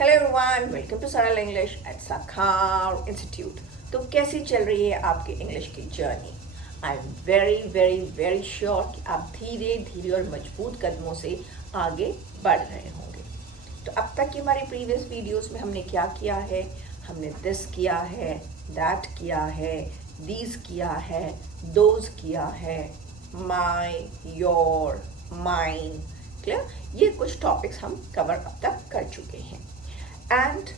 Hello everyone, welcome to सरल English at साखार institute. तो कैसी चल रही है आपकी इंग्लिश की journey? I am very very very sure कि आप धीरे धीरे और मजबूत कदमों से आगे बढ़ रहे होंगे। तो अब तक की हमारी प्रीवियस वीडियोस में हमने क्या किया है? हमने दिस किया है, दैट किया है, दीज किया है, दोज किया है, माई, योर, माइन। क्लियर? ये कुछ टॉपिक्स हम कवर अब तक कर चुके हैं। एंड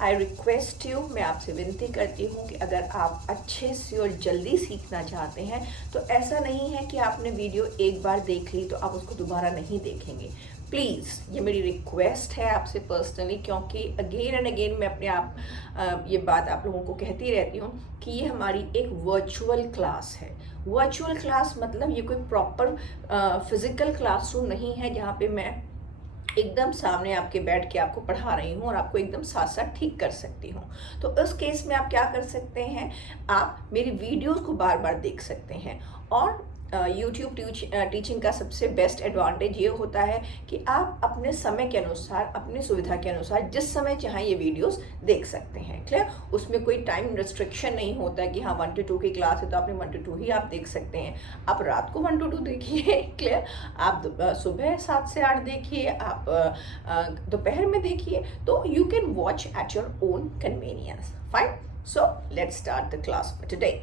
आई रिक्वेस्ट यू, मैं आपसे विनती करती हूँ कि अगर आप अच्छे से और जल्दी सीखना चाहते हैं तो ऐसा नहीं है कि आपने वीडियो एक बार देख ली तो आप उसको दोबारा नहीं देखेंगे। प्लीज़, ये मेरी रिक्वेस्ट है आपसे पर्सनली, क्योंकि अगेन एंड अगेन मैं अपने आप ये बात आप लोगों को कहती रहती हूँ कि ये हमारी एक वर्चुअल क्लास है। वर्चुअल क्लास मतलब ये कोई प्रॉपर फिजिकल क्लासरूम नहीं है जहाँ पे मैं एकदम सामने आपके बैठ के आपको पढ़ा रही हूँ और आपको एकदम साथ साथ ठीक कर सकती हूँ। तो उस केस में आप क्या कर सकते हैं, आप मेरी वीडियोस को बार बार देख सकते हैं। और यूट्यूब टीचिंग का सबसे बेस्ट एडवांटेज ये होता है कि आप अपने समय के अनुसार, अपनी सुविधा के अनुसार जिस समय चाहें ये वीडियोस देख सकते हैं। क्लियर? उसमें कोई टाइम रिस्ट्रिक्शन नहीं होता है कि हाँ 1 to 2 की क्लास है तो आपने 1 to 2 ही आप देख सकते हैं। आप रात को 1 to 2 देखिए। क्लियर? आप सुबह 7 से 8 देखिए, आप दोपहर में देखिए। तो you can watch at your own convenience. Fine? So let's start the class for today.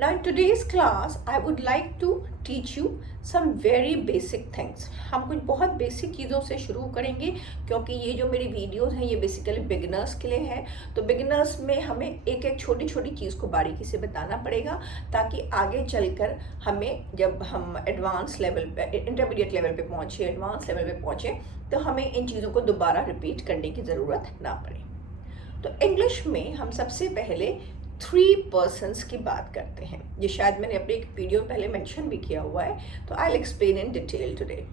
Now in today's class, I would like to teach you some very basic things. हम कुछ बहुत बेसिक चीज़ों से शुरू करेंगे क्योंकि ये जो मेरी वीडियोस हैं ये बेसिकली बिगिनर्स के लिए है। तो बिगिनर्स में हमें एक एक छोटी छोटी चीज़ को बारीकी से बताना पड़ेगा ताकि आगे चलकर हमें जब हम एडवांस लेवल पे, इंटरमीडिएट लेवल पे पहुँचे, एडवांस लेवल पे पहुँचे तो हमें इन चीज़ों को दोबारा रिपीट करने की ज़रूरत ना पड़े। तो इंग्लिश में हम सबसे पहले 3 persons की बात करते हैं। ये शायद मैंने अपने एक वीडियो में पहले मेंशन भी किया हुआ है, तो I will explain in detail today.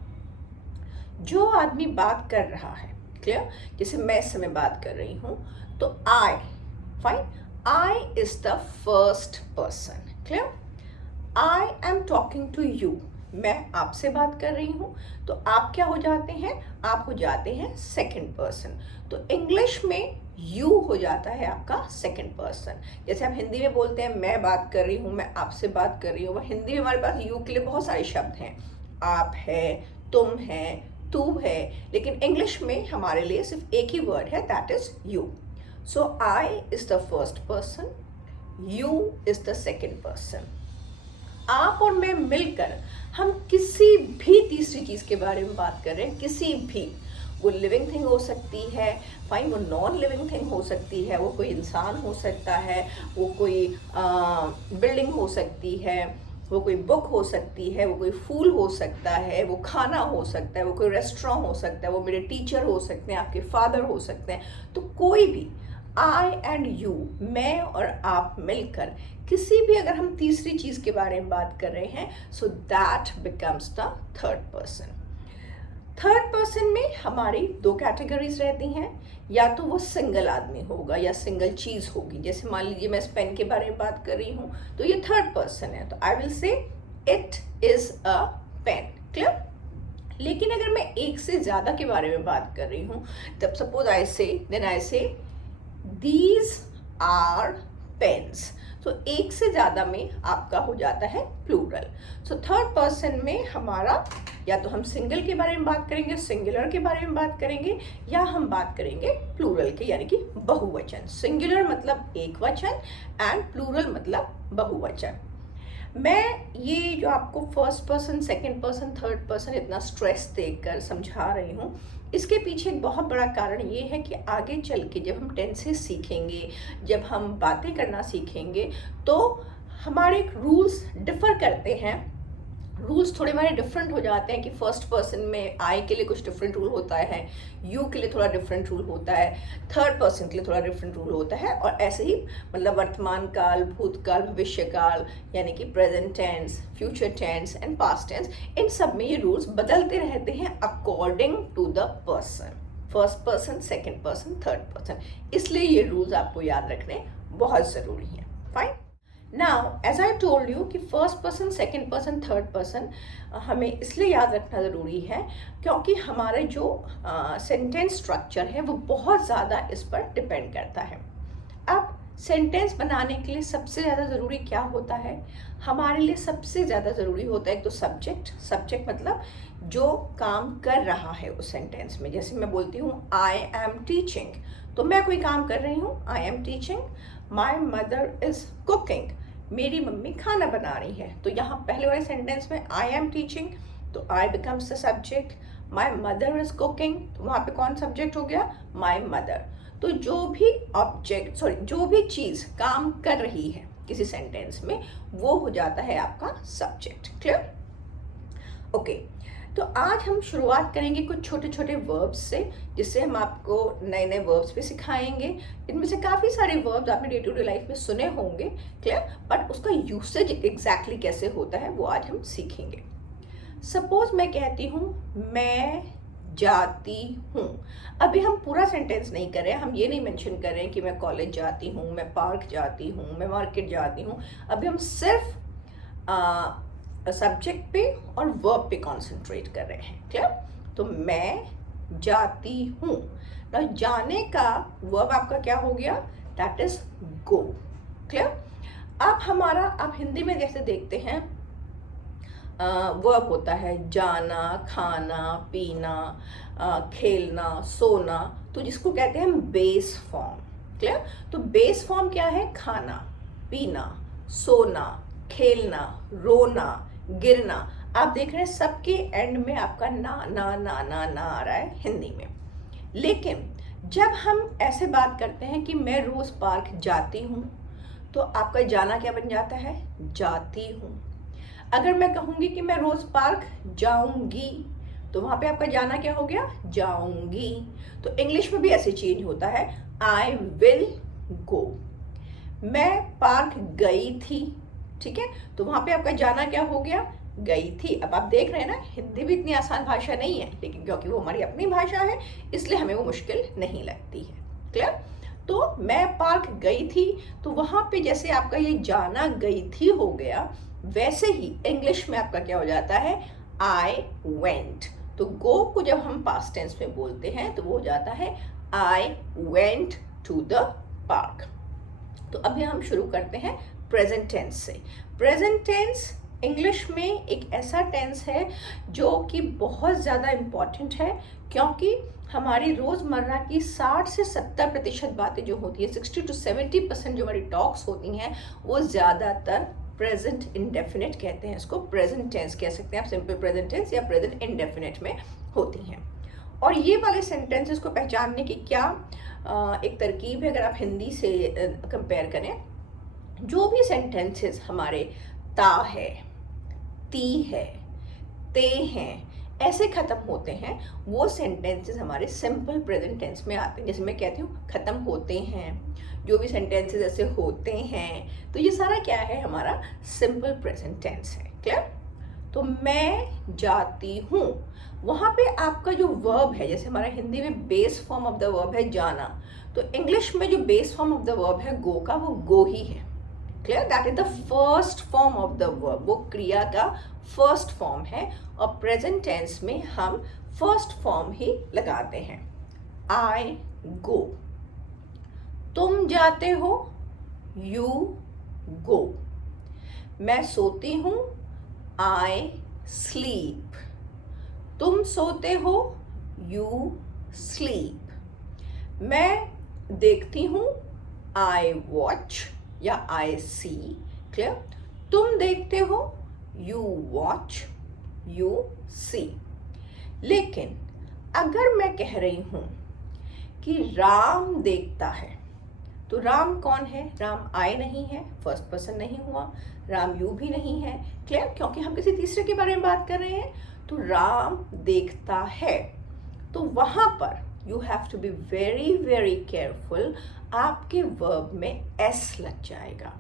जो आदमी बात कर रहा है, क्लियर, जैसे मैं इस समय बात कर रही हूँ तो I, fine, I is the first person. Clear? I am talking to you, मैं आपसे बात कर रही हूँ तो आप क्या हो जाते हैं? आप हो जाते हैं सेकंड पर्सन। तो इंग्लिश में यू हो जाता है आपका सेकंड पर्सन। जैसे हम हिंदी में बोलते हैं मैं बात कर रही हूँ, मैं आपसे बात कर रही हूँ, हिंदी में हमारे पास यू के लिए बहुत सारे शब्द हैं, आप है, तुम है, तू है, लेकिन इंग्लिश में हमारे लिए सिर्फ एक ही वर्ड है, that is you. So I is the first person, you is the second person. आप और मैं मिलकर हम किसी भी तीसरी चीज़ के बारे में बात कर रहे हैं, किसी भी, वो लिविंग थिंग हो सकती है, फाइन, वो नॉन लिविंग थिंग हो सकती है, वो कोई इंसान हो सकता है, वो कोई बिल्डिंग हो सकती है, वो कोई बुक हो सकती है, वो कोई फूल हो सकता है, वो खाना हो सकता है, वो कोई रेस्टोरेंट हो सकता है, वो मेरे टीचर हो सकते हैं, आपके फादर हो सकते हैं। तो कोई भी, आई एंड यू, मैं और आप मिलकर किसी भी, अगर हम तीसरी चीज़ के बारे में बात कर रहे हैं, so that becomes the third person. Third person में हमारी 2 कैटेगरीज रहती हैं, या तो वो सिंगल आदमी होगा या सिंगल चीज़ होगी। जैसे मान लीजिए मैं इस पेन के बारे में बात कर रही हूँ तो ये थर्ड पर्सन है, तो I will say it is a pen. Clear? लेकिन अगर मैं एक से ज़्यादा के बारे में बात कर रही हूँ, तब सपोज आई से, देन आई से these are pens। तो एक से ज़्यादा में आपका हो जाता है प्लूरल। सो थर्ड पर्सन में हमारा, या तो हम सिंगल के बारे में बात करेंगे, सिंगुलर के बारे में बात करेंगे, या हम बात करेंगे प्लूरल के, यानी कि बहुवचन। सिंगुलर मतलब एक वचन एंड प्लूरल मतलब बहुवचन। मैं ये जो आपको first person, second person, third person इतना स्ट्रेस देकर समझा रही हूँ, इसके पीछे एक बहुत बड़ा कारण ये है कि आगे चल के जब हम टेंसेस सीखेंगे, जब हम बातें करना सीखेंगे, तो हमारे रूल्स डिफर करते हैं। रूल्स थोड़े हमारे डिफरेंट हो जाते हैं कि फर्स्ट पर्सन में आई के लिए कुछ डिफरेंट रूल होता है, यू के लिए थोड़ा डिफरेंट रूल होता है, थर्ड पर्सन के लिए थोड़ा डिफरेंट रूल होता है, और ऐसे ही मतलब वर्तमान काल, भूतकाल, भविष्य काल, यानी कि present tense, future tense and past tense, इन सब में ये रूल्स बदलते रहते हैं according to the person. First person, second person, third person, इसलिए ये रूल्स आपको याद रखने बहुत ज़रूरी हैं। Fine? Now as I told you कि first person, second person, third person हमें इसलिए याद रखना ज़रूरी है क्योंकि हमारे जो सेंटेंस स्ट्रक्चर है वो बहुत ज़्यादा इस पर डिपेंड करता है। अब सेंटेंस बनाने के लिए सबसे ज़्यादा ज़रूरी क्या होता है? हमारे लिए सबसे ज़्यादा ज़रूरी होता है एक तो सब्जेक्ट। सब्जेक्ट मतलब जो काम कर रहा है उस सेंटेंस में। जैसे मैं बोलती हूँ आई एम टीचिंग, तो मैं कोई काम कर रही हूँ, I am teaching. My mother is cooking, मेरी मम्मी खाना बना रही है। तो यहाँ पहले वाले सेंटेंस में आई एम टीचिंग, तो I becomes the subject. My mother is cooking, तो वहाँ पे कौन सब्जेक्ट हो गया? My mother. तो जो भी ऑब्जेक्ट, जो भी चीज़ काम कर रही है किसी सेंटेंस में, वो हो जाता है आपका सब्जेक्ट। क्लियर? ओके, तो आज हम शुरुआत करेंगे कुछ छोटे छोटे वर्ब्स से, जिससे हम आपको नए नए वर्ब्स भी सिखाएंगे। इनमें से काफ़ी सारे वर्ब्स आपने डे टू डे लाइफ में सुने होंगे, क्लियर, बट उसका यूसेज एग्जैक्टली कैसे होता है वो आज हम सीखेंगे। सपोज मैं कहती हूँ मैं जाती हूँ। अभी हम पूरा सेंटेंस नहीं कर रहे हैं, हम ये नहीं मेंशन कर रहे हैं कि मैं कॉलेज जाती हूँ, मैं पार्क जाती हूँ, मैं मार्केट जाती हूँ। अभी हम सिर्फ सब्जेक्ट पे और वर्ब पे कंसंट्रेट कर रहे हैं। क्लियर? तो मैं जाती हूँ, ना जाने का वर्ब आपका क्या हो गया? That is go. क्लियर? अब हमारा, आप हिंदी में जैसे देखते हैं वर्ब होता है जाना, खाना, पीना, खेलना, सोना, तो जिसको कहते हैं हम बेस फॉर्म। क्लियर? तो बेस फॉर्म क्या है? खाना, पीना, सोना, खेलना, रोना, गिरना। आप देख रहे हैं सबके एंड में आपका ना ना ना ना ना आ रहा है हिंदी में। लेकिन जब हम ऐसे बात करते हैं कि मैं रोज पार्क जाती हूँ, तो आपका जाना क्या बन जाता है? जाती हूँ। अगर मैं कहूँगी कि मैं रोज पार्क जाऊंगी, तो वहां पे आपका जाना क्या हो गया? जाऊंगी। तो इंग्लिश में भी ऐसे चेंज होता है, आई विल गो। मैं पार्क गई थी, ठीक है, तो वहां पे आपका जाना क्या हो गया? गई थी। अब आप देख रहे हैं ना, हिंदी भी इतनी आसान भाषा नहीं है, लेकिन क्योंकि वो हमारी अपनी भाषा है इसलिए हमें वो मुश्किल नहीं लगती है। क्लियर? तो मैं पार्क गई थी, तो वहां पे जैसे आपका ये जाना गई थी हो गया, वैसे ही इंग्लिश में आपका क्या हो जाता है? I went. तो गो को जब हम पास्ट टेंस में बोलते हैं तो वो हो जाता है I went to the park. तो अभी हम शुरू करते हैं प्रेजेंट टेंस से। प्रेजेंट टेंस इंग्लिश में एक ऐसा टेंस है जो कि बहुत ज़्यादा इम्पॉर्टेंट है, क्योंकि हमारी रोज़मर्रा की 60 से 70% बातें जो होती है, 60 to 70% जो हमारी टॉक्स होती हैं, वो ज़्यादातर प्रेजेंट इंडेफिनिट कहते हैं इसको, प्रेजेंट टेंस कह सकते हैं आप, सिंपल प्रेजेंट टेंस या प्रेजेंट इंडेफिनिट में होती हैं। और ये वाले सेंटेंसेस को पहचानने की क्या एक तरकीब है, अगर आप हिंदी से कंपेयर करें, जो भी सेंटेंसेस हमारे ता है, ती है, ते हैं, ऐसे खत्म होते हैं, वो सेंटेंसेस हमारे सिंपल प्रेजेंट टेंस में आते हैं। जैसे मैं कहती हूँ खत्म होते हैं, जो भी सेंटेंसेस ऐसे होते हैं, तो ये सारा क्या है? हमारा सिंपल प्रेजेंट टेंस है। क्लियर? तो मैं जाती हूँ, वहाँ पे आपका जो वर्ब है, जैसे हमारा हिंदी में base form of the verb है जाना, तो इंग्लिश में जो base form of the verb है गो का, वो गो ही है। Clear? That is the first form of the verb, वो क्रिया का फर्स्ट फॉर्म है, और प्रेजेंट टेंस में हम फर्स्ट फॉर्म ही लगाते हैं, आई गो। तुम जाते हो, यू गो। मैं सोती हूँ, आई स्लीप। तुम सोते हो, यू स्लीप। मैं देखती हूँ, आई वॉच या आई सी। क्लियर? तुम देखते हो, यू वॉच, यू सी। लेकिन अगर मैं कह रही हूं कि राम देखता है, तो राम कौन है? राम आई नहीं है, फर्स्ट पर्सन नहीं हुआ, राम यू भी नहीं है। क्लियर? क्योंकि हम किसी तीसरे के बारे में बात कर रहे हैं, तो राम देखता है। तो वहां पर you have to be very very careful, आपके वर्ब में एस लग जाएगा,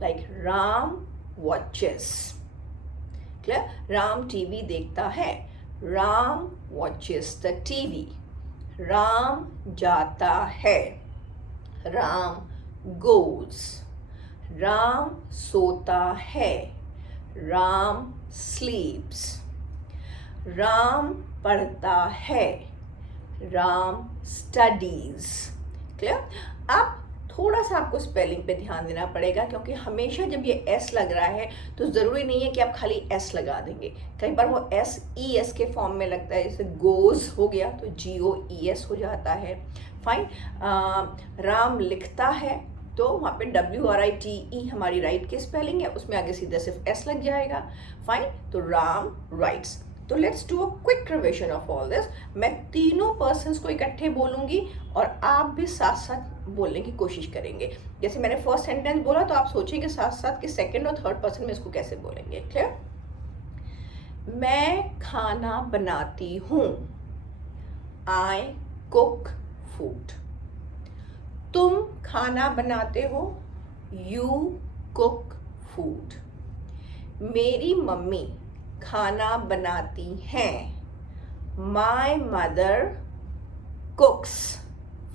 like Ram watches. Clear? Ram TV देखता है, Ram watches the TV. Ram जाता है, राम गोज। राम सोता है, राम स्लीप्स। राम पढ़ता है, राम स्टडीज। क्लियर? अब थोड़ा सा आपको स्पेलिंग पे ध्यान देना पड़ेगा, क्योंकि हमेशा जब ये एस लग रहा है तो ज़रूरी नहीं है कि आप खाली एस लगा देंगे। कई बार वो एस ई एस के फॉर्म में लगता है, जैसे गोज हो गया तो जी ओ ई एस हो जाता है। फाइन। राम लिखता है तो वहाँ पे WRITE हमारी राइट की स्पेलिंग है, उसमें आगे सीधा सिर्फ एस लग जाएगा। फाइन। तो राम राइट्स। तो let's do a quick revision of all this. मैं तीनों पर्सन्स को इकट्ठे बोलूंगी और आप भी साथ साथ बोलने की कोशिश करेंगे। जैसे मैंने फर्स्ट सेंटेंस बोला तो आप सोचेंगे साथ साथ कि सेकंड और थर्ड पर्सन में इसको कैसे बोलेंगे। क्लियर? मैं खाना बनाती हूँ, आई कुक फूड। तुम खाना बनाते हो, यू कुक फूड। मेरी मम्मी खाना बनाती हैं, माई मदर कुक्स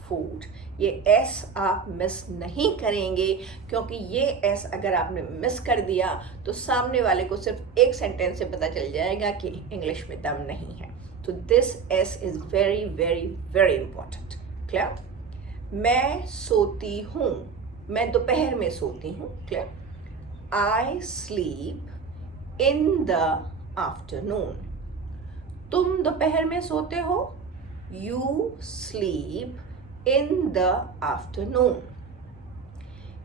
फूड। ये एस आप मिस नहीं करेंगे, क्योंकि ये एस अगर आपने मिस कर दिया तो सामने वाले को सिर्फ एक सेंटेंस से पता चल जाएगा कि इंग्लिश में दम नहीं है। तो this S is very very very important. Clear? मैं सोती हूँ, मैं दोपहर में सोती हूँ। Clear? I sleep in the afternoon. तुम दोपहर में सोते हो, you sleep in the afternoon.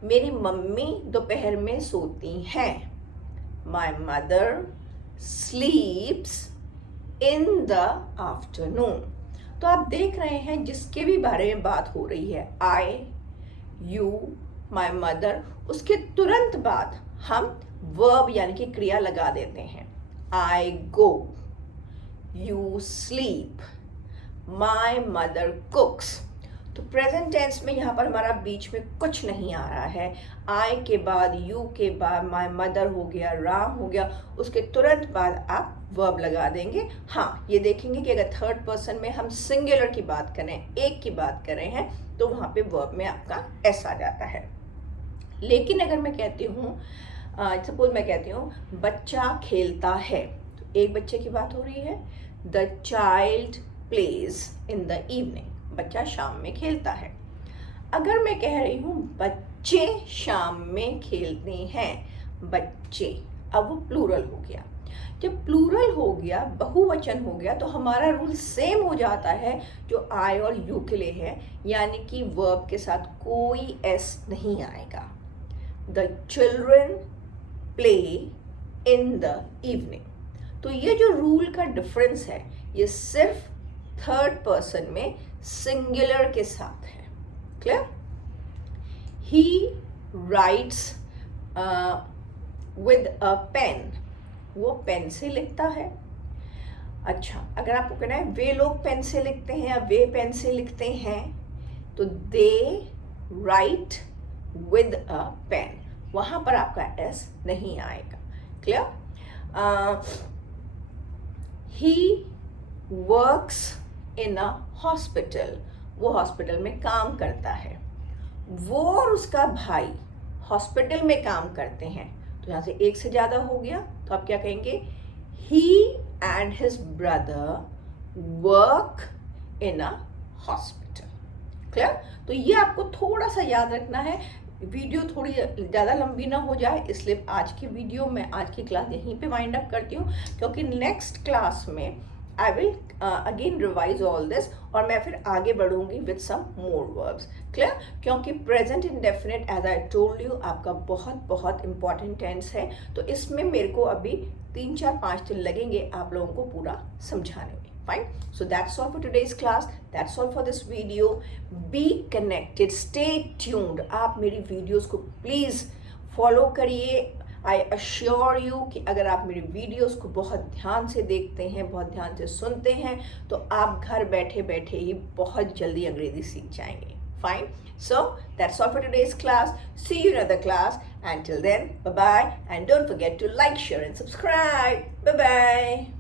मेरी मम्मी दोपहर में सोती हैं, my mother स्लीप्स in the afternoon. तो आप देख रहे हैं जिसके भी बारे में बात हो रही है, आई, यू, माई मदर, उसके तुरंत बाद हम वर्ब यानी कि क्रिया लगा देते हैं। I go, you sleep, my mother cooks. तो प्रेजेंट टेंस में यहाँ पर हमारा बीच में कुछ नहीं आ रहा है। आई के बाद, यू के बाद माई मदर हो गया, राम हो गया, उसके तुरंत बाद आप वर्ब लगा देंगे। हाँ, ये देखेंगे कि अगर थर्ड पर्सन में हम सिंगुलर की बात करें, एक की बात कर रहे हैं, तो वहाँ पे वर्ब में आपका एस आ जाता है। लेकिन अगर मैं कहती हूँ, सपोज मैं कहती हूँ बच्चा खेलता है, तो एक बच्चे की बात हो रही है। The child plays in the evening, बच्चा शाम में खेलता है। अगर मैं कह रही हूँ बच्चे शाम में खेलते हैं, बच्चे, अब वो प्लूरल हो गया। जब प्लूरल हो गया, बहुवचन हो गया, तो हमारा रूल सेम हो जाता है जो आई और यू के लिए है, यानी कि वर्ब के साथ कोई एस नहीं आएगा। The children play in the evening. तो ये जो रूल का डिफरेंस है, ये सिर्फ थर्ड पर्सन में सिंगुलर के साथ है। Clear? He writes with a pen, वो पेन से लिखता है। अच्छा, अगर आपको कहना है वे लोग पेन से लिखते हैं या वे पेन से लिखते हैं, तो दे राइट विद अ पेन, वहां पर आपका एस नहीं आएगा। Clear? He works in a hospital, वो हॉस्पिटल में काम करता है। वो और उसका भाई हॉस्पिटल में काम करते हैं, तो यहाँ से एक से ज़्यादा हो गया, तो आप क्या कहेंगे? He and his brother work in a hospital. Clear? तो ये आपको थोड़ा सा याद रखना है। वीडियो थोड़ी ज़्यादा लंबी ना हो जाए, इसलिए आज की वीडियो मैं आज की क्लास यहीं पे वाइंड अप करती हूँ, क्योंकि नेक्स्ट क्लास में I will again revise all this, और मैं फिर आगे बढ़ूंगी with some more verbs. Clear? क्योंकि present indefinite as I told you आपका बहुत बहुत इंपॉर्टेंट टेंस है, तो इसमें मेरे को अभी 3-4-5 दिन लगेंगे आप लोगों को पूरा समझाने में। Fine. So that's all for today's class. That's all for this video. Be connected. Stay tuned. आप मेरी वीडियोस को प्लीज़ फॉलो करिए। I assure you कि अगर आप मेरी वीडियोस को बहुत ध्यान से देखते हैं, बहुत ध्यान से सुनते हैं, तो आप घर बैठे बैठे ही बहुत जल्दी अंग्रेजी सीख जाएंगे। Fine. So that's all for today's class. See you in another class. Until then, bye bye, and don't forget to like, share, and subscribe. Bye bye.